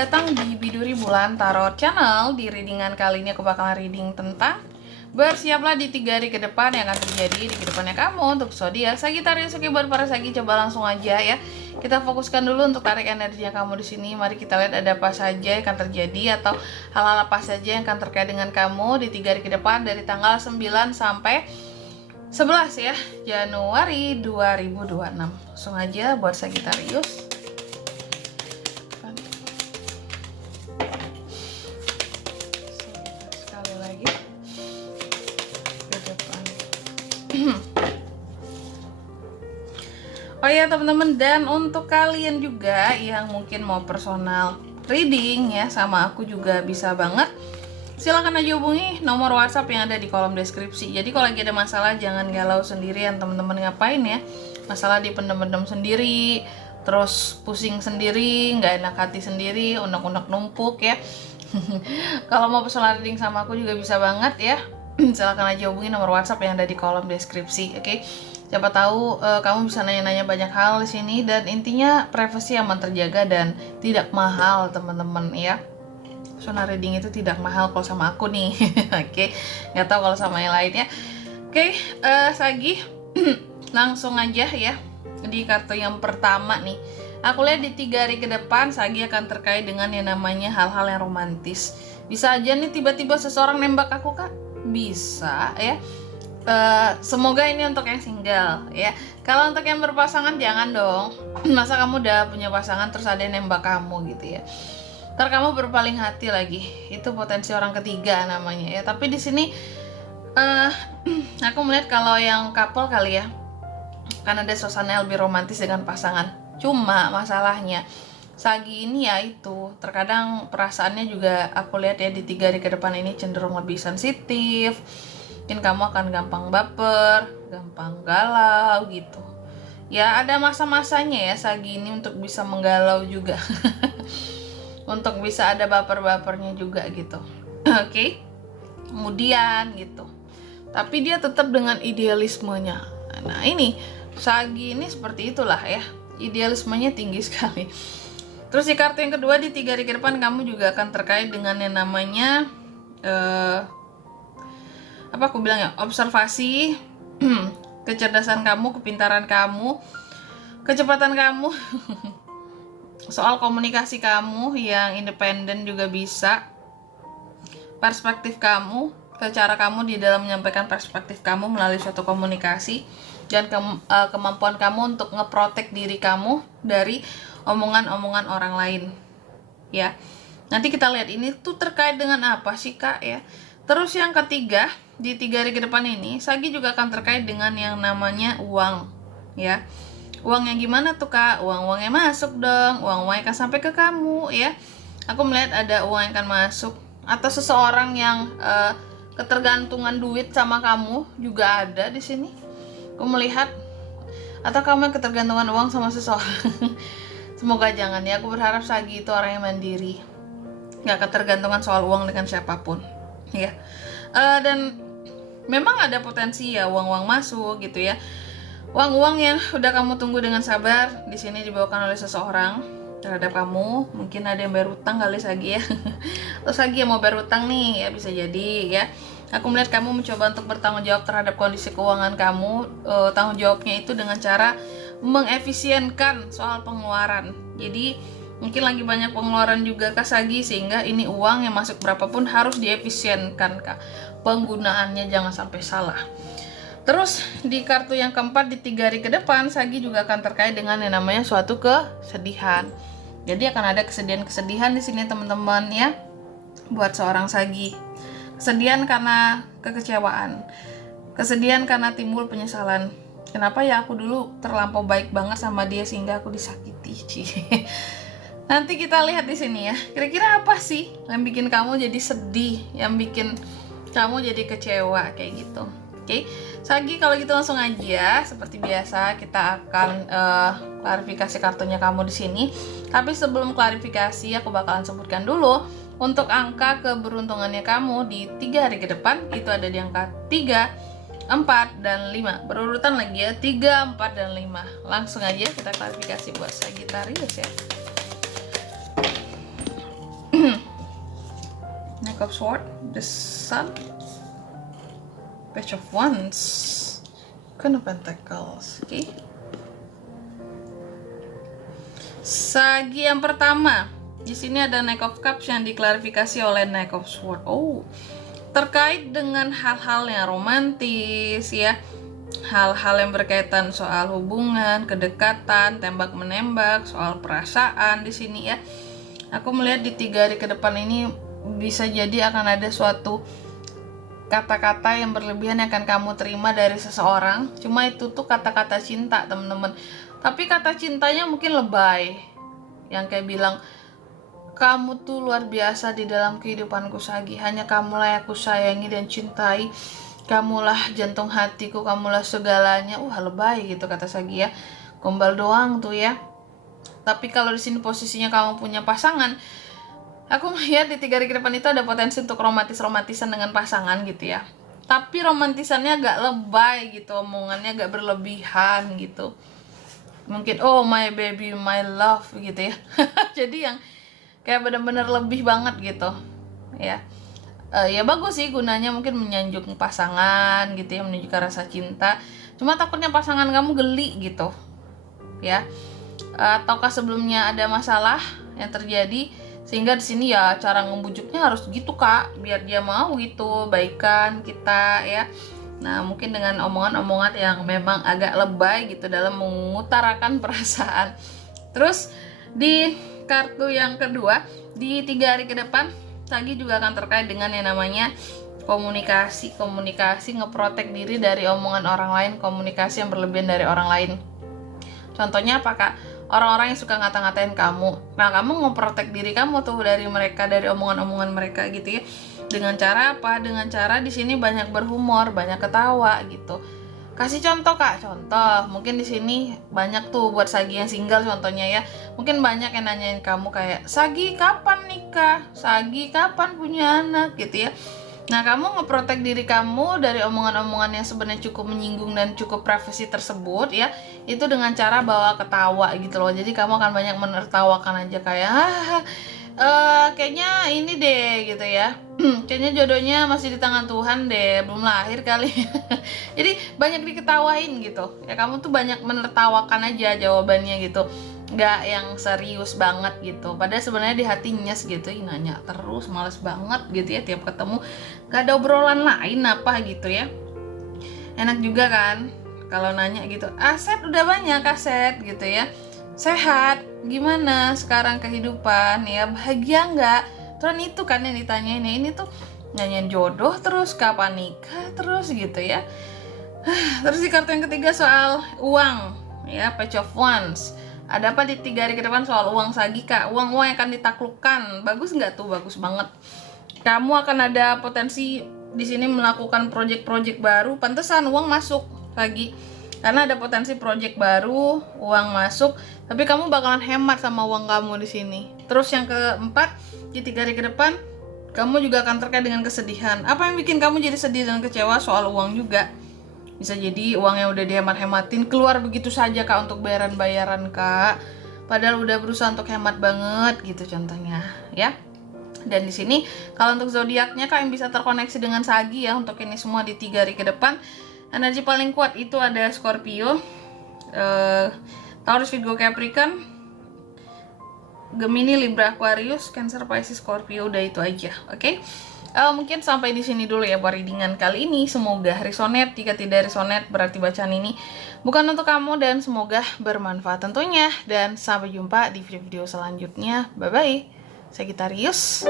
datang di Biduri Bulan Tarot Channel. Di readingan kali ini aku bakalan reading tentang bersiaplah di 3 hari ke depan yang akan terjadi di kedepannya kamu untuk zodiak Sagittarius. Oke, buat para Sagi, coba langsung aja ya. Kita fokuskan dulu untuk tarik energinya kamu di sini. Mari kita lihat ada apa saja yang akan terjadi atau hal-hal apa saja yang akan terkait dengan kamu di 3 hari ke depan dari tanggal 9 sampai 11 ya Januari 2026. Langsung aja buat Sagittarius. Sekali lagi ke depan. Oh ya teman-teman, dan untuk kalian juga yang mungkin mau personal reading ya sama aku juga bisa banget. Silahkan aja hubungi nomor WhatsApp yang ada di kolom deskripsi. Jadi kalau lagi ada masalah jangan galau sendirian teman-teman. Ngapain ya? Masalah dipendem-pendem sendiri, terus pusing sendiri, nggak enak hati sendiri, unek-unek numpuk ya. Kalau mau personal reading sama aku juga bisa banget ya. Silahkan aja hubungi nomor WhatsApp yang ada di kolom deskripsi. Oke? Siapa tahu kamu bisa nanya-nanya banyak hal di sini, dan intinya privasi aman terjaga dan tidak mahal teman-teman ya. Personal reading itu tidak mahal kalau sama aku nih. Oke, nggak tahu kalau sama yang lainnya. Oke, Sagi, langsung aja ya di kartu yang pertama nih. Aku lihat di 3 hari ke depan Sagi akan terkait dengan yang namanya hal-hal yang romantis. Bisa aja nih tiba-tiba seseorang nembak aku, Kak. Bisa ya. Semoga ini untuk yang single ya. Kalau untuk yang berpasangan jangan dong. Masa kamu udah punya pasangan terus ada yang nembak kamu gitu ya. Ntar kamu berpaling hati lagi. Itu potensi orang ketiga namanya ya. Tapi di sini aku melihat kalau yang couple kali ya, kan ada suasana yang lebih romantis dengan pasangan. Cuma masalahnya Sagi ini ya itu terkadang perasaannya juga aku lihat ya di 3 hari ke depan ini cenderung lebih sensitif. Mungkin kamu akan gampang baper, gampang galau gitu. Ya ada masa-masanya ya Sagi ini untuk bisa menggalau juga. Untuk bisa ada baper-bapernya juga gitu. Oke. Kemudian gitu. Tapi dia tetap dengan idealismenya. Nah, ini Sagi ini seperti itulah ya. Idealismenya tinggi sekali. Terus di kartu yang kedua di 3 hari ke depan kamu juga akan terkait dengan yang namanya apa aku bilang ya? Observasi, kecerdasan kamu, kepintaran kamu, kecepatan kamu. Soal komunikasi kamu yang independen juga bisa. Perspektif kamu, cara kamu di dalam menyampaikan perspektif kamu melalui suatu komunikasi, dan kemampuan kamu untuk ngeprotek diri kamu dari omongan-omongan orang lain. Ya. Nanti kita lihat ini tuh terkait dengan apa sih, Kak ya. Terus yang ketiga, di 3 hari ke depan ini Sagi juga akan terkait dengan yang namanya uang ya. Uang yang gimana tuh, Kak? Uang-uangnya masuk dong. Uang-uang yang akan sampai ke kamu ya. Aku melihat ada uang yang akan masuk, atau seseorang yang ketergantungan duit sama kamu juga ada di sini. Aku melihat, atau kamu yang ketergantungan uang sama seseorang. Semoga jangan ya. Aku berharap Sagi itu orang yang mandiri, nggak ketergantungan soal uang dengan siapapun ya. Dan memang ada potensi ya uang-uang masuk gitu ya. Uang-uang yang udah kamu tunggu dengan sabar di sini dibawakan oleh seseorang terhadap kamu. Mungkin ada yang bayar utang kali Sagi ya. Atau Sagi yang mau bayar utang nih ya, bisa jadi ya. Aku melihat kamu mencoba untuk bertanggung jawab terhadap kondisi keuangan kamu. Tanggung jawabnya itu dengan cara mengefisienkan soal pengeluaran. Jadi mungkin lagi banyak pengeluaran juga Kak Sagi, sehingga ini uang yang masuk berapapun harus diefisienkan Kak. Penggunaannya jangan sampai salah. Terus di kartu yang keempat di 3 hari ke depan Sagi juga akan terkait dengan yang namanya suatu kesedihan. Jadi akan ada kesedihan-kesedihan di sini teman-teman ya. Buat seorang Sagi. Kesedihan karena kekecewaan. Kesedihan karena timbul penyesalan. Kenapa ya aku dulu terlampau baik banget sama dia sehingga aku disakiti. Nanti kita lihat di sini ya. Kira-kira apa sih yang bikin kamu jadi sedih, yang bikin kamu jadi kecewa kayak gitu. Oke, Sagi kalau gitu langsung aja. Seperti biasa kita akan klarifikasi kartunya kamu di sini. Tapi sebelum klarifikasi aku bakalan sebutkan dulu untuk angka keberuntungannya kamu di 3 hari ke depan. Itu ada di angka 3, 4, dan 5. Berurutan lagi ya, 3, 4, dan 5. Langsung aja kita klarifikasi buat Sagittarius ya. Knight of Swords, the Sun, Page of Wands, Queen of Pentacles. Oke. Sagi yang pertama, di sini ada Knight of Cups yang diklarifikasi oleh Knight of Swords. Oh, terkait dengan hal-hal yang romantis ya, hal-hal yang berkaitan soal hubungan, kedekatan, tembak menembak, soal perasaan di sini ya. Aku melihat di 3 hari ke depan ini bisa jadi akan ada suatu kata-kata yang berlebihan yang akan kamu terima dari seseorang. Cuma itu tuh kata-kata cinta, teman-teman. Tapi kata cintanya mungkin lebay, yang kayak bilang, kamu tuh luar biasa di dalam kehidupanku Sagi, hanya kamulah yang aku sayangi dan cintai, kamulah jantung hatiku, kamulah segalanya. Lebay gitu kata Sagi ya, gombal doang tuh ya. Tapi kalau di sini posisinya kamu punya pasangan, aku melihat di 3 hari ke depan itu ada potensi untuk romantisan dengan pasangan gitu ya. Tapi romantisannya agak lebay gitu, omongannya agak berlebihan gitu. Mungkin oh my baby, my love gitu ya. Jadi yang kayak bener-bener lebih banget gitu ya. Ya bagus sih gunanya, mungkin menyanjung pasangan gitu ya, menunjukkan rasa cinta. Cuma takutnya pasangan kamu geli gitu ya, ataukah sebelumnya ada masalah yang terjadi sehingga di sini ya cara ngebujuknya harus gitu Kak, biar dia mau gitu baikan kita ya. Nah mungkin dengan omongan-omongan yang memang agak lebay gitu dalam mengutarakan perasaan. Terus di kartu yang kedua, di 3 hari ke depan Sagi juga akan terkait dengan yang namanya komunikasi, ngeprotek diri dari omongan orang lain, komunikasi yang berlebihan dari orang lain. Contohnya apa Kak? Orang-orang yang suka ngata-ngatain kamu. Nah, kamu ngeprotek diri kamu tuh dari mereka, dari omongan-omongan mereka gitu ya. Dengan cara apa? Dengan cara di sini banyak berhumor, banyak ketawa gitu. Kasih contoh Kak, contoh. Mungkin di sini banyak tuh buat Sagi yang single contohnya ya. Mungkin banyak yang nanyain kamu kayak, "Sagi kapan nikah? Sagi kapan punya anak?" gitu ya. Nah, kamu ngeprotek diri kamu dari omongan-omongan yang sebenarnya cukup menyinggung dan cukup privasi tersebut ya, itu dengan cara bawa ketawa gitu loh. Jadi kamu akan banyak menertawakan aja kayak, kayaknya ini deh gitu ya. Kayaknya jodohnya masih di tangan Tuhan deh, belum lahir kali. Jadi banyak diketawain gitu. Ya kamu tuh banyak menertawakan aja jawabannya gitu. Nggak yang serius banget gitu, padahal sebenarnya di hati nyes gitu, nanya terus, males banget gitu ya tiap ketemu, gak ada obrolan lain apa gitu ya. Enak juga kan kalau nanya gitu, aset udah banyak aset gitu ya, sehat gimana sekarang kehidupan ya, bahagia nggak, terus itu kan yang ditanyain ya. Ini tuh nanyain jodoh terus, kapan nikah terus gitu ya. Terus di kartu yang ketiga soal uang ya, Page of Wands. Ada apa di 3 hari ke depan soal uang Sagi Kak? Uang-uang yang akan ditaklukkan. Bagus nggak tuh? Bagus banget. Kamu akan ada potensi di sini melakukan project-project baru. Pantesan uang masuk Sagi. Karena ada potensi project baru, uang masuk. Tapi kamu bakalan hemat sama uang kamu di sini. Terus yang keempat, di 3 hari ke depan, kamu juga akan terkait dengan kesedihan. Apa yang bikin kamu jadi sedih dan kecewa? Soal uang juga. Bisa jadi uang yang udah dihemat-hematin keluar begitu saja Kak untuk bayaran-bayaran Kak. Padahal udah berusaha untuk hemat banget gitu contohnya ya. Dan di sini kalau untuk zodiaknya Kak yang bisa terkoneksi dengan Sagi ya untuk ini semua di 3 hari ke depan. Energi paling kuat itu ada Scorpio, Taurus, Virgo, Capricorn, Gemini, Libra, Aquarius, Cancer, Pisces, Scorpio. Udah itu aja, oke? Mungkin sampai di sini dulu ya buat readingan kali ini. Semoga resonate. Jika tidak resonate berarti bacaan ini bukan untuk kamu, dan semoga bermanfaat tentunya. Dan sampai jumpa di video-video selanjutnya. Bye bye. Sagittarius.